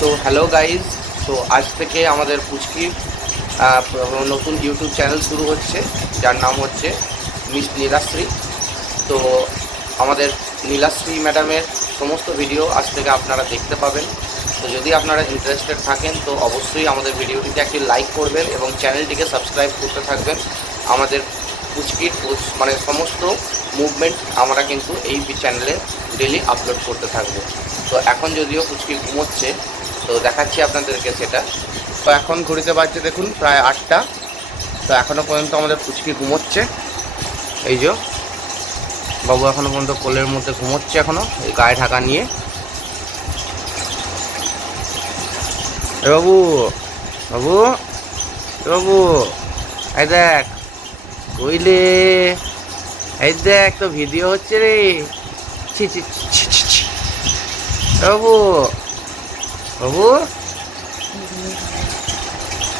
So hello guys. So আজ থেকে আমাদের পুচকির নতুন ইউটিউব চ্যানেল শুরু হচ্ছে, যার নাম হচ্ছে মিস নীলাশ্রী। তো আমাদের নীলাশ্রী ম্যাডামের সমস্ত ভিডিও আজ থেকে আপনারা দেখতে পাবেন। তো যদি আপনারা ইন্টারেস্টেড থাকেন তো অবশ্যই আমাদের ভিডিওটিতে একটি লাইক করবেন এবং চ্যানেলটিকে সাবস্ক্রাইব করতে থাকবেন। আমাদের পুচকির মানে সমস্ত মুভমেন্ট আমরা কিন্তু এই চ্যানেলে ডেলি আপলোড করতে থাকবো। তো এখন যদিও পুচকি ঘুমোচ্ছে, তো দেখাচ্ছি আপনাদেরকে সেটা। তো এখন ঘড়িতে বাজছে দেখুন প্রায় 8টা। তো এখনও পর্যন্ত আমাদের পুচকি ঘুমোচ্ছে। এই যে বাবু এখনও পর্যন্ত কোলের মধ্যে ঘুমোচ্ছে, এখনও এই গায়ে ঢাকা নিয়ে। এ বাবু, বাবু, এ বাবু, এই দেখ কইলে, এই দেখ তো ভিডিও হচ্ছে রে। ছি ছি ছি ছি ছি। বাবু, বাবু,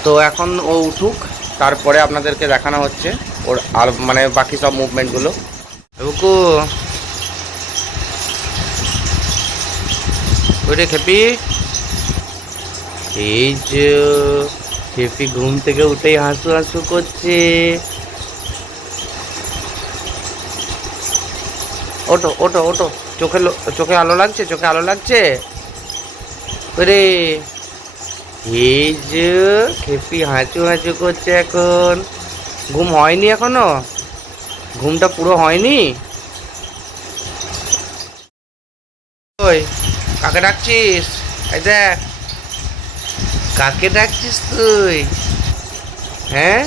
তো এখন ও উঠুক, তারপরে আপনাদেরকে দেখানো হচ্ছে ওর আর মানে বাকি সব মুভমেন্টগুলো। বুকু ওইটা খেপি, এই যে খেপি ঘুম থেকে উঠেই হাসু হাসু করছে। ওটো ওটো ওটো, চোখে আলো লাগছে, চোখে আলো লাগছে। ওরে এই যে খেপি হাঁচু হাঁচু করছে এখন। ঘুম হয়নি এখনো, ঘুমটা পুরো হয়নি। ওই কাকে ডাকছিস? এই দেখ কাকে ডাকছিস তুই? হ্যাঁ,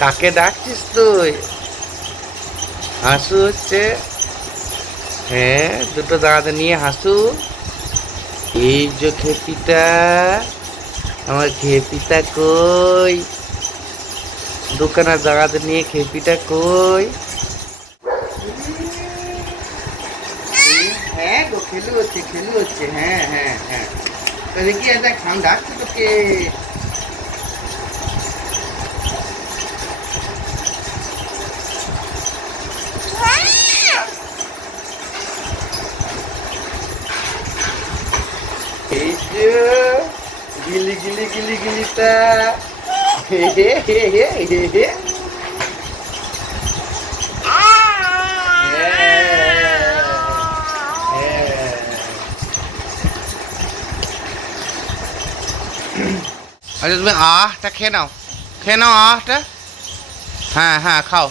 কাকে ডাকছিস তুই? হাসু হচ্ছে, হ্যাঁ দুটো দাঁত নিয়ে হাসু। এই যে খেপিটা, আমার খেপিটা কই? দোকানের দাঁত নিয়ে খেপিটা কই? হ্যাঁ গো, খেলু হচ্ছে, হ্যাঁ হ্যাঁ হ্যাঁ। দেখি দেখ খাম ডাকছে তোকে। এই যে গিলি গিলি গিলি গিলিটা, হে হে হে হে হে হে। আচ্ছা তুমি আহটা খেয়ে নাও, খেয়ে নাও আহটা। হ্যাঁ হ্যাঁ খাও,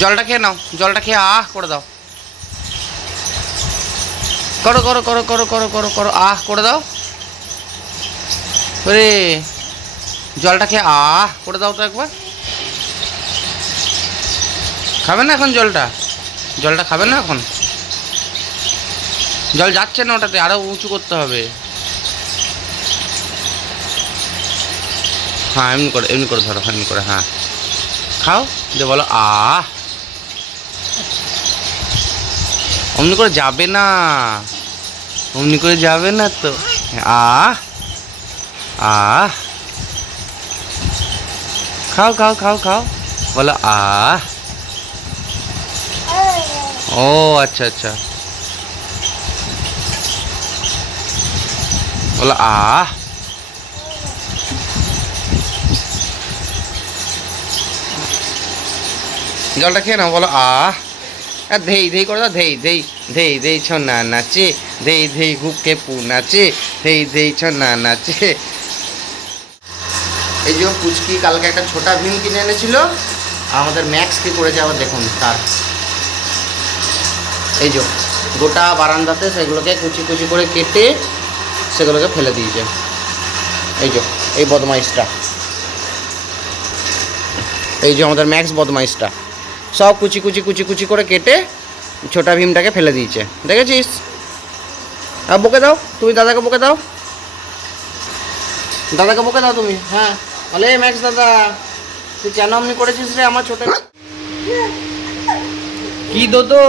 জলটা খেয়ে নাও, জলটা খেয়ে আহ করে দাও। করো করো করো করো করো করো করো আহ করে দাও। ওরে জলটা খেয়ে আহ করে দাও তো একবার। খাবেন না এখন জলটা? জলটা খাবেন না এখন? জল যাচ্ছে না ওটাতে, আরো উঁচু করতে হবে। হ্যাঁ এমনি করে ধরো, এমনি করে, হ্যাঁ খাও দিয়ে বলো আহ। অমনি করে যাবে না, অমনি করে যাবে না তো। আহ আহ, খাও খাও খাও খাও, বলো আহ। ও আচ্ছা আচ্ছা, বলো আহ। জলটা খেয়ে নাও, বলো আহ। আর ধেই ধেই করে দাও, ধেই ধেই ধেই ধেই ছনা নাচে, ধেই ধেই হুকে পু নাচে, ধেই ধেই ছনা নাচে। এই যে পুচকি কালকে একটা ছোটা ভীম কিনে এনেছিল, আমাদের ম্যাক্স কি করেছে আবার দেখুন তার। এই যে গোটা বারান্দাতে সেগুলোকে কুচি কুচি করে কেটে সেগুলোকে ফেলে দিয়েছে। এই যে এই বদমাইশটা, এই যে আমাদের ম্যাক্স বদমাইশটা সব কুচি কুচি কুচি কুচি করে কেটে ছোটা ভীমটাকে ফেলে দিয়েছে, দেখেছিস? আর বকে দাও তুমি, দাদাকে বকে দাও, দাদাকে বকে দাও তুমি। হ্যাঁ বলে ম্যাক্স দাদা তুই কেন এমনি করেছিস রে আমার ছোট। কি দোদো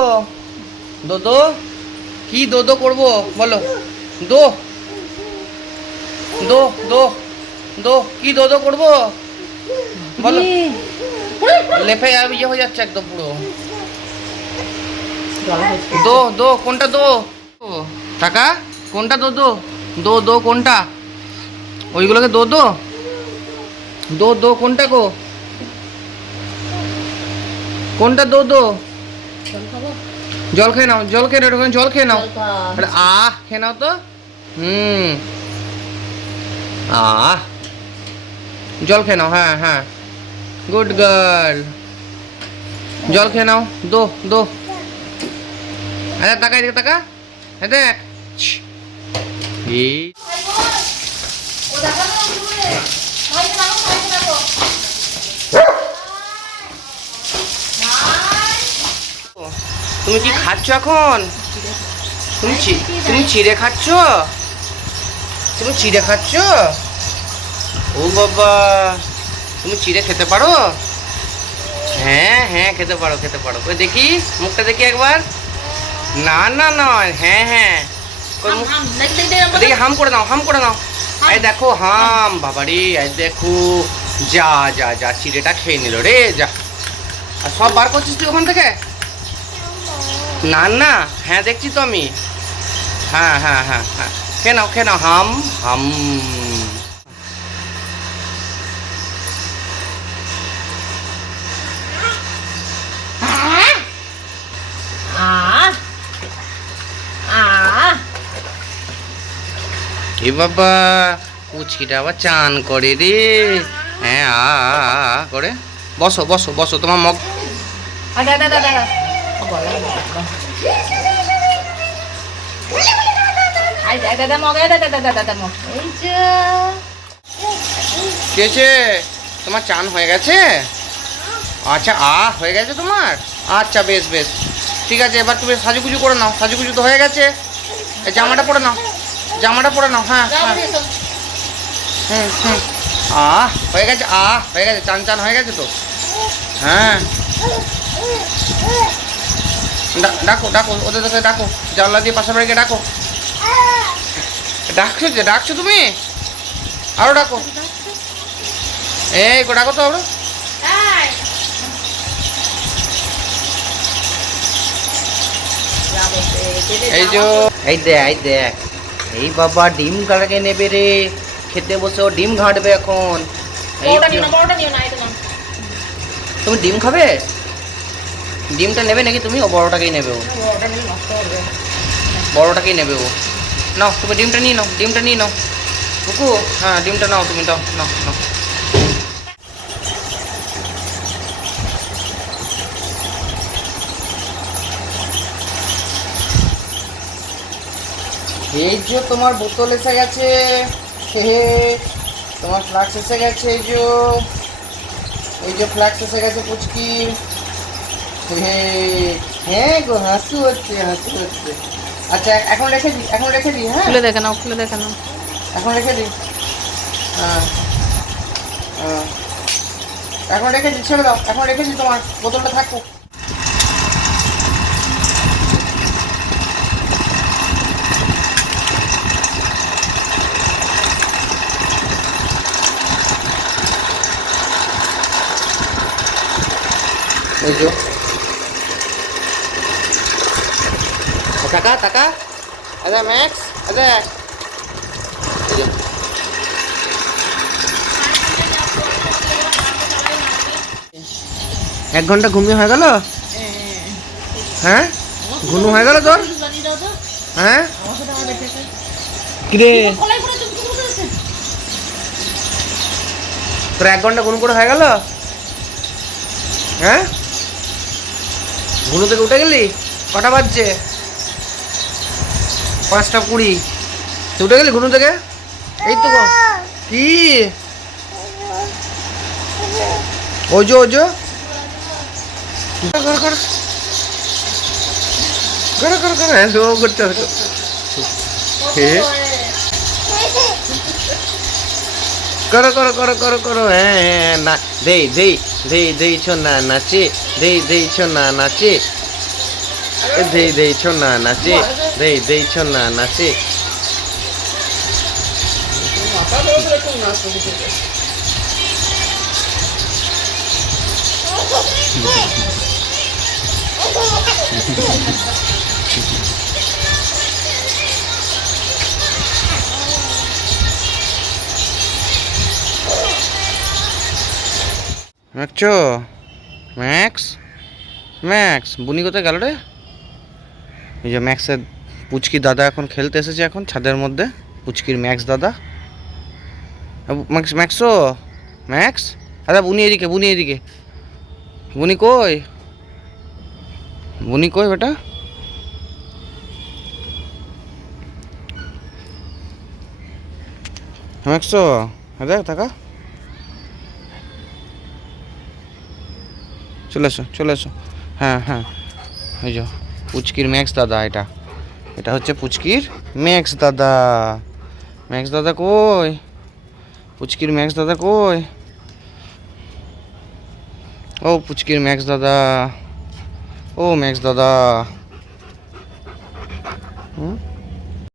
দোদো, কি দোদো করবো বলো? দো দো দো দো, কি দোদো করবো বলো? লেফে ইয়ে হয়ে যাচ্ছে একদম পুরো। দো দো কোনটা দো? টাকা কোনটা দো? দো দো দো কোনটা? ওইগুলোকে দো দো দো দো কোনটা গো? কোনটা দো দো? জল খেয়ে নাও, জল খেয়ে নাও, জল খেয়ে নাও। আরে আহ খেয়ে নাও তো। আহ জল খেয়ে নাও। হ্যাঁ হ্যাঁ, গুড গার্ল। জল খেয়ে নাও, দো দো। আচ্ছা তাকা, এদিকে তাকা, দেখ। তুমি কি খাচ্ছ এখন? তুমি চিড়ে খাচ্ছ? তুমি চিড়ে খাচ্ছ? ও বাবা, তুমি চিড়ে খেতে পারো? হ্যাঁ হ্যাঁ খেতে পারো, খেতে পারো। ওই দেখি মুখটা দেখি একবার। না না নয়, হ্যাঁ হ্যাঁ দেখি, হাম করে নাও, হাম করে নাও। এই দেখো হাম, বাবারে এই দেখো। যা যা যা, চিড়েটা খেয়ে নিল রে, যা। আর সব বার করছিস তুই ওখান থেকে? না না, হ্যাঁ দেখছি তো আমি। হ্যাঁ হ্যাঁ হ্যাঁ হ্যাঁ, খেয়ে নাও, খেয়ে নাও, হাম হাম। এ বাবা, পুচকিটা আবার চান করে রে। হ্যাঁ আ করে। বসো বসো বসো, তোমার মগ। কেছে তোমার চান হয়ে গেছে? আচ্ছা হয়ে গেছে তোমার? আচ্ছা বেশ বেশ, ঠিক আছে। এবার তুমি সাজুগুজু করে নাও, সাজুগুজু তো হয়ে গেছে। এই জামাটা পরে নাও, জামাটা পরে নাও। হ্যাঁ হ্যাঁ হুম, হয়ে গেছে, হয়ে গেছে, চান চান হয়ে গেছে তো। হ্যাঁ ডাকো ডাকো, ওদেরকে ডাকো, জানলা দিয়ে পাশের বাড়িকে ডাকো। ডাকছো যে, ডাকছো তুমি? আরো ডাকো, এই গো ডাকো তো আরো। এই যে, এই দেখ, এই দেখ, এই বাবা ডিম কাটাকে নেবে রে, খেতে বসেও ডিম ঘাঁটবে এখন। তুমি ডিম খাবে? ডিমটা নেবে নাকি তুমি? ও বড়টাকেই নেবে, ও বড়টাকেই নেবে ও। নাও তুমি ডিমটা নিয়ে নাও, ডিমটা নিয়ে নাও বুকু। হ্যাঁ ডিমটা নাও, তুমি দাও, নাও নাও। এই যে তোমার বোতল এসে গেছে, তোমার ফ্লাক্স এসে গেছে। এই যে ফ্লাক্স এসে গেছে পুচকি। হ্যাঁ গো, হাসু হচ্ছে, হাসু হচ্ছে। আচ্ছা এখন রেখে দিই, এখন রেখে দিই। হ্যাঁ খুলে দেখে নাও, খুলে দেখে নাও, এখন রেখে দিই। হ্যাঁ এখন রেখে দিই, ছেড়ে দাও, এখন রেখে দিই, তোমার বোতলটা থাকুক। টাকা টাকা, আচ্ছা ম্যাক্স, আচ্ছা 1 ঘন্টা ঘুমিয়ে হয়ে গেল? হ্যাঁ ঘুমু হয়ে গেল তোর? হ্যাঁ কিরে, তোর 1 ঘন্টা ঘুম করে হয়ে গেল? হ্যাঁ ঘুমু থেকে উঠে গেলি? কটা বাজছে? 5:20। তুই উঠে গেলি ঘুম থেকে? এই তো কি ওজো ওজো কর কর কর কর কর, হ্যাঁ শো করতে হতো। করো করো করো করো করো, হ্যাঁ হ্যাঁ না, দেই দেই দেই দেই ছোনা নাচে, দেই দেই ছোনা নাচে, দেই দেই ছোনা নাচে, দেই দেই ছোনা নাচে। ম্যাকচো, ম্যাক্স, ম্যাক্স বুনি কোথায় গেল রে? এই যে ম্যাক্সের পুচকি দাদা এখন খেলতে এসেছে এখন ছাদের মধ্যে, পুচকির ম্যাক্স দাদা। ম্যাক্স, ম্যাক্সো, ম্যাক্স, আরে বুনি এদিকে, বুনি এদিকে, বুনি কই, বুনি কই বেটা? ম্যাক্সো, দেখ টাকা, চলে এসো, চলে এসো। হ্যাঁ হ্যাঁ, এই যে পুচকির ম্যাক্স দাদা, এটা এটা হচ্ছে পুচকির ম্যাক্স দাদা। ম্যাক্স দাদা কই? পুচকির ম্যাক্স দাদা কই? ও পুচকির ম্যাক্স দাদা, ও ম্যাক্স দাদা।